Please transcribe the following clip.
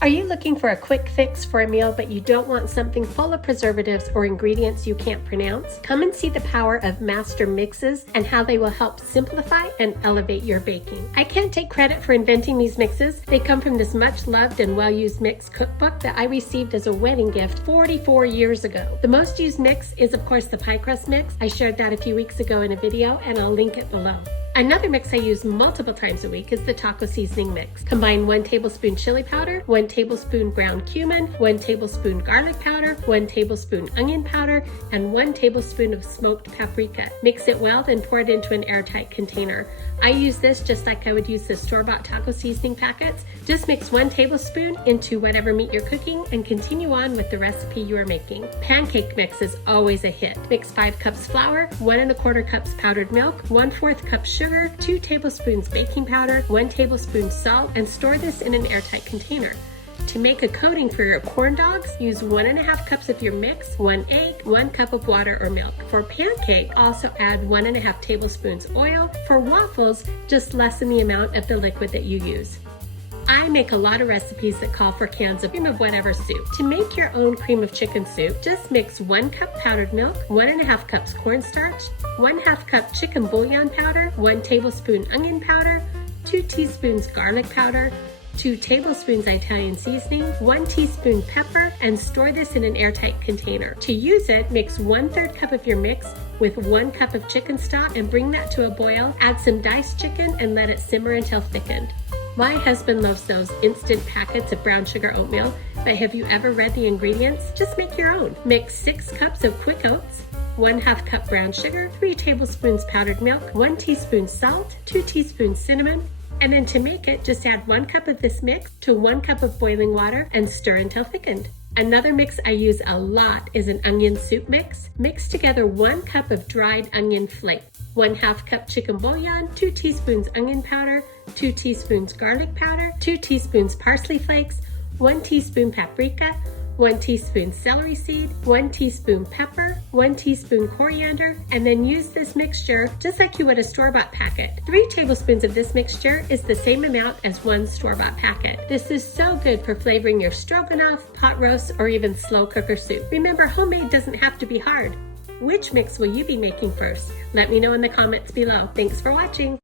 Are you looking for a quick fix for a meal but you don't want something full of preservatives or ingredients you can't pronounce? Come and see the power of master mixes and how they will help simplify and elevate your baking. I can't take credit for inventing these mixes. They come from this much loved and well-used mix cookbook that I received as a wedding gift 44 years ago. The most used mix is of course the pie crust mix. I shared that a few weeks ago in a video and I'll link it below. Another mix I use multiple times a week is the taco seasoning mix. Combine 1 tablespoon chili powder, 1 tablespoon ground cumin, 1 tablespoon garlic powder, 1 tablespoon onion powder, and 1 tablespoon of smoked paprika. Mix it well, then pour it into an airtight container. I use this just like I would use the store-bought taco seasoning packets. Just mix 1 tablespoon into whatever meat you're cooking and continue on with the recipe you are making. Pancake mix is always a hit. Mix 5 cups flour, 1 1/4 cups powdered milk, 1/4 cup sugar, 2 tablespoons baking powder, 1 tablespoon salt, and store this in an airtight container. To make a coating for your corn dogs, use 1 1/2 cups of your mix, 1 egg, 1 cup of water or milk. For pancake, also add 1 1/2 tablespoons oil. For waffles, just lessen the amount of the liquid that you use. I make a lot of recipes that call for cans of cream of whatever soup. To make your own cream of chicken soup, just mix 1 cup powdered milk, 1 1/2 cups cornstarch, 1/2 cup chicken bouillon powder, 1 tablespoon onion powder, 2 teaspoons garlic powder, 2 tablespoons Italian seasoning, 1 teaspoon pepper, and store this in an airtight container. To use it, mix 1/3 cup of your mix with 1 cup of chicken stock and bring that to a boil. Add some diced chicken and let it simmer until thickened. My husband loves those instant packets of brown sugar oatmeal, but have you ever read the ingredients? Just make your own. Mix 6 cups of quick oats, 1/2 cup brown sugar, 3 tablespoons powdered milk, 1 teaspoon salt, 2 teaspoons cinnamon, and then to make it, just add 1 cup of this mix to 1 cup of boiling water and stir until thickened. Another mix I use a lot is an onion soup mix. Mix together 1 cup of dried onion flakes, 1/2 cup chicken bouillon, 2 teaspoons onion powder, 2 teaspoons garlic powder, 2 teaspoons parsley flakes, 1 teaspoon paprika, 1 teaspoon celery seed, 1 teaspoon pepper, 1 teaspoon coriander, and then use this mixture just like you would a store-bought packet. 3 tablespoons of this mixture is the same amount as 1 store-bought packet. This is so good for flavoring your stroganoff, pot roast, or even slow cooker soup. Remember, homemade doesn't have to be hard. Which mix will you be making first? Let me know in the comments below. Thanks for watching.